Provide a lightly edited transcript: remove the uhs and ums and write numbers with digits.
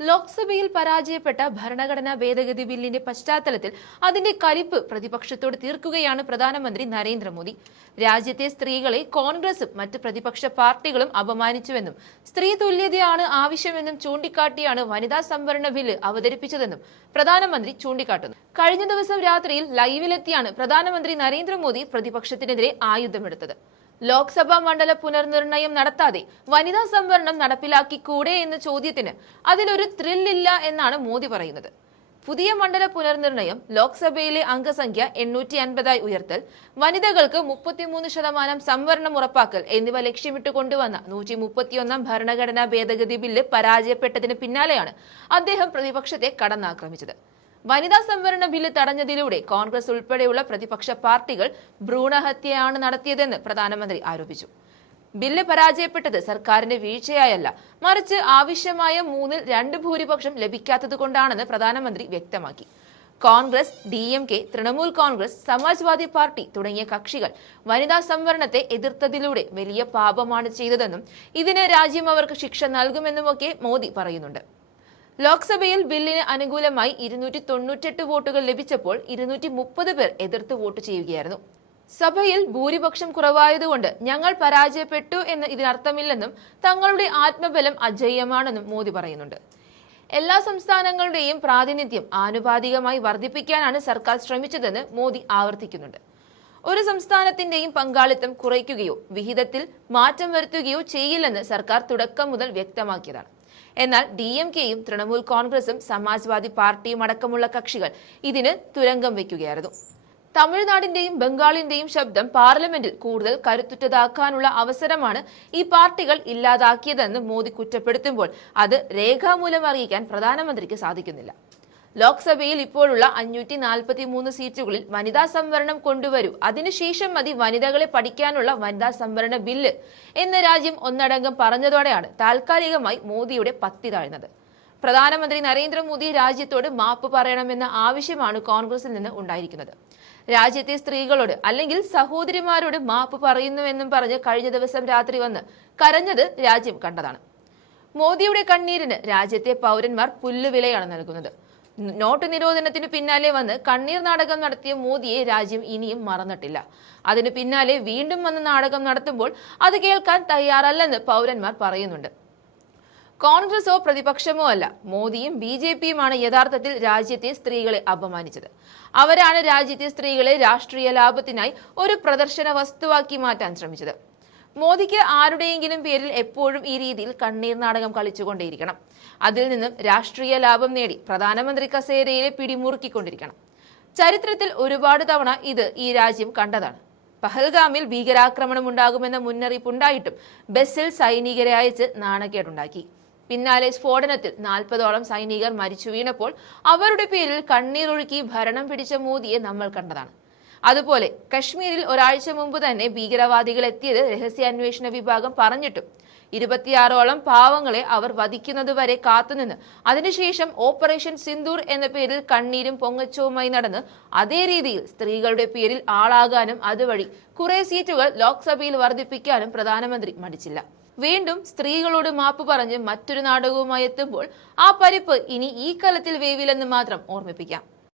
ലോക്സഭയിൽ പരാജയപ്പെട്ട ഭരണഘടനാ ഭേദഗതി ബില്ലിന്റെ പശ്ചാത്തലത്തിൽ അതിന്റെ കലിപ്പ് പ്രതിപക്ഷത്തോട് തീർക്കുകയാണ് പ്രധാനമന്ത്രി നരേന്ദ്രമോദി. രാജ്യത്തെ സ്ത്രീകളെ കോൺഗ്രസും മറ്റ് പ്രതിപക്ഷ പാർട്ടികളും അപമാനിച്ചുവെന്നും സ്ത്രീ തുല്യതയാണ് ആവശ്യമെന്നും ചൂണ്ടിക്കാട്ടിയാണ് വനിതാ സംവരണ ബില്ല് അവതരിപ്പിച്ചതെന്നും പ്രധാനമന്ത്രി ചൂണ്ടിക്കാട്ടുന്നു. കഴിഞ്ഞ ദിവസം രാത്രിയിൽ ലൈവിലെത്തിയാണ് പ്രധാനമന്ത്രി നരേന്ദ്രമോദി പ്രതിപക്ഷത്തിനെതിരെ ആയുധമെടുത്തത്. ലോക്സഭാ മണ്ഡല പുനർനിർണയം നടത്താതെ വനിതാ സംവരണം നടപ്പിലാക്കിക്കൂടെ എന്ന ചോദ്യത്തിന് അതിലൊരു ത്രില്ലില്ല എന്നാണ് മോദി പറയുന്നത്. പുതിയ മണ്ഡല പുനർനിർണയം, ലോക്സഭയിലെ അംഗസംഖ്യ 850 ഉയർത്തൽ, വനിതകൾക്ക് 33% സംവരണം ഉറപ്പാക്കൽ എന്നിവ ലക്ഷ്യമിട്ട് കൊണ്ടുവന്ന 131 ഭരണഘടനാ ഭേദഗതി ബില്ല് പരാജയപ്പെട്ടതിന് പിന്നാലെയാണ് അദ്ദേഹം പ്രതിപക്ഷത്തെ കടന്നാക്രമിച്ചത്. വനിതാ സംവരണ ബില്ല് തടഞ്ഞതിലൂടെ കോൺഗ്രസ് ഉൾപ്പെടെയുള്ള പ്രതിപക്ഷ പാർട്ടികൾ ഭ്രൂണഹത്യയാണ് നടത്തിയതെന്ന് പ്രധാനമന്ത്രി ആരോപിച്ചു. ബില്ല് പരാജയപ്പെട്ടത് സർക്കാരിന്റെ വീഴ്ചയായല്ല, മറിച്ച് ആവശ്യമായ 3/2 ഭൂരിപക്ഷം ലഭിക്കാത്തതുകൊണ്ടാണെന്ന് പ്രധാനമന്ത്രി വ്യക്തമാക്കി. കോൺഗ്രസ്, DMK, തൃണമൂൽ കോൺഗ്രസ്, സമാജ്വാദി പാർട്ടി തുടങ്ങിയ കക്ഷികൾ വനിതാ സംവരണത്തെ എതിർത്തതിലൂടെ വലിയ പാപമാണ് ചെയ്തതെന്നും ഇതിന് രാജ്യം അവർക്ക് ശിക്ഷ നൽകുമെന്നുമൊക്കെ മോദി പറയുന്നുണ്ട്. ലോക്സഭയിൽ ബില്ലിന് അനുകൂലമായി 298 വോട്ടുകൾ ലഭിച്ചപ്പോൾ 230 പേർ എതിർത്ത് വോട്ട് ചെയ്യുകയായിരുന്നു. സഭയിൽ ഭൂരിപക്ഷം കുറവായതുകൊണ്ട് ഞങ്ങൾ പരാജയപ്പെട്ടു എന്ന് ഇതിനർത്ഥമില്ലെന്നും തങ്ങളുടെ ആത്മബലം അജയ്യമാണെന്നും മോദി പറയുന്നുണ്ട്. എല്ലാ സംസ്ഥാനങ്ങളുടെയും പ്രാതിനിധ്യം ആനുപാതികമായി വർദ്ധിപ്പിക്കാനാണ് സർക്കാർ ശ്രമിച്ചതെന്ന് മോദി ആവർത്തിക്കുന്നുണ്ട്. ഒരു സംസ്ഥാനത്തിന്റെയും പങ്കാളിത്തം കുറയ്ക്കുകയോ വിഹിതത്തിൽ മാറ്റം വരുത്തുകയോ ചെയ്യില്ലെന്ന് സർക്കാർ തുടക്കം മുതൽ വ്യക്തമാക്കിയതാണ്. എന്നാൽ DMKയും തൃണമൂൽ കോൺഗ്രസും സമാജ്വാദി പാർട്ടിയും അടക്കമുള്ള കക്ഷികൾ ഇതിന് തുരങ്കം വയ്ക്കുകയായിരുന്നു. തമിഴ്നാടിന്റെയും ബംഗാളിന്റെയും ശബ്ദം പാർലമെന്റിൽ കൂടുതൽ കരുത്തുറ്റതാക്കാനുള്ള അവസരമാണ് ഈ പാർട്ടികൾ ഇല്ലാതാക്കിയതെന്ന് മോദി കുറ്റപ്പെടുത്തുമ്പോൾ അത് രേഖാമൂലം അറിയിക്കാൻ പ്രധാനമന്ത്രിക്ക് സാധിക്കുന്നില്ല. ലോക്സഭയിൽ ഇപ്പോഴുള്ള 543 സീറ്റുകളിൽ വനിതാ സംവരണം കൊണ്ടുവരൂ, അതിനുശേഷം മതി വനിതകളെ പഠിക്കാനുള്ള വനിതാ സംവരണ ബില്ല് എന്ന് രാജ്യം ഒന്നടങ്കം പറഞ്ഞതോടെയാണ് താൽക്കാലികമായി മോദിയുടെ പത്തി താഴ്ന്നത്. പ്രധാനമന്ത്രി നരേന്ദ്രമോദി രാജ്യത്തോട് മാപ്പ് പറയണമെന്ന ആവശ്യമാണ് കോൺഗ്രസിൽ നിന്ന് ഉണ്ടായിരിക്കുന്നത്. രാജ്യത്തെ സ്ത്രീകളോട് അല്ലെങ്കിൽ സഹോദരിമാരോട് മാപ്പ് പറയുന്നുവെന്നും പറഞ്ഞ് കഴിഞ്ഞ ദിവസം രാത്രി വന്ന് കരഞ്ഞത് രാജ്യം കണ്ടതാണ്. മോദിയുടെ കണ്ണീരിന് രാജ്യത്തെ പൗരന്മാർ പുല്ലുവിലയാണ് നൽകുന്നത്. നോട്ട് നിരോധനത്തിന് പിന്നാലെ വന്ന് കണ്ണീർ നാടകം നടത്തിയ മോദിയെ രാജ്യം ഇനിയും മറന്നിട്ടില്ല. അതിന് പിന്നാലെ വീണ്ടും വന്ന് നാടകം നടത്തുമ്പോൾ അത് കേൾക്കാൻ തയ്യാറല്ലെന്ന് പൗരന്മാർ പറയുന്നുണ്ട്. കോൺഗ്രസോ പ്രതിപക്ഷമോ അല്ല, മോദിയും BJPയുമാണ് യഥാർത്ഥത്തിൽ രാജ്യത്തെ സ്ത്രീകളെ അപമാനിച്ചത്. അവരാണ് രാജ്യത്തെ സ്ത്രീകളെ രാഷ്ട്രീയ ലാഭത്തിനായി ഒരു പ്രദർശന വസ്തുവാക്കി മാറ്റാൻ ശ്രമിച്ചത്. മോദിക്ക് ആരുടെയെങ്കിലും പേരിൽ എപ്പോഴും ഈ രീതിയിൽ കണ്ണീർ നാടകം കളിച്ചുകൊണ്ടേയിരിക്കണം. അതിൽ നിന്നും രാഷ്ട്രീയ ലാഭം നേടി പ്രധാനമന്ത്രി കസേരയിലെ പിടിമുറുക്കിക്കൊണ്ടിരിക്കണം. ചരിത്രത്തിൽ ഒരുപാട് തവണ ഇത് ഈ രാജ്യം കണ്ടതാണ്. പഹൽഗാമിൽ ഭീകരാക്രമണം ഉണ്ടാകുമെന്ന മുന്നറിയിപ്പുണ്ടായിട്ടും ബസ്സിൽ സൈനികരെ അയച്ച് നാണക്കേടുണ്ടാക്കി. പിന്നാലെ സ്ഫോടനത്തിൽ 40ഓളം സൈനികർ മരിച്ചു വീണപ്പോൾ അവരുടെ പേരിൽ കണ്ണീരൊഴുക്കി ഭരണം പിടിച്ച മോദിയെ നമ്മൾ കണ്ടതാണ്. അതുപോലെ കശ്മീരിൽ ഒരാഴ്ച മുമ്പ് തന്നെ ഭീകരവാദികൾ എത്തിയത് രഹസ്യാന്വേഷണ വിഭാഗം പറഞ്ഞിട്ടും 26ഓളം പാവങ്ങളെ അവർ വധിക്കുന്നതുവരെ കാത്തുനിന്ന് അതിനുശേഷം ഓപ്പറേഷൻ സിന്ദൂർ എന്ന പേരിൽ കണ്ണീരും പൊങ്ങച്ചവുമായി നടന്ന് അതേ രീതിയിൽ സ്ത്രീകളുടെ പേരിൽ ആളാകാനും അതുവഴി കുറെ സീറ്റുകൾ ലോക്സഭയിൽ വർദ്ധിപ്പിക്കാനും പ്രധാനമന്ത്രി മടിച്ചില്ല. വീണ്ടും സ്ത്രീകളോട് മാപ്പ് പറഞ്ഞ് മറ്റൊരു നാടകവുമായി എത്തുമ്പോൾ ആ പരിപ്പ് ഇനി ഈ കലത്തിൽ വേവില്ലെന്ന് മാത്രം ഓർമ്മിപ്പിക്കാം.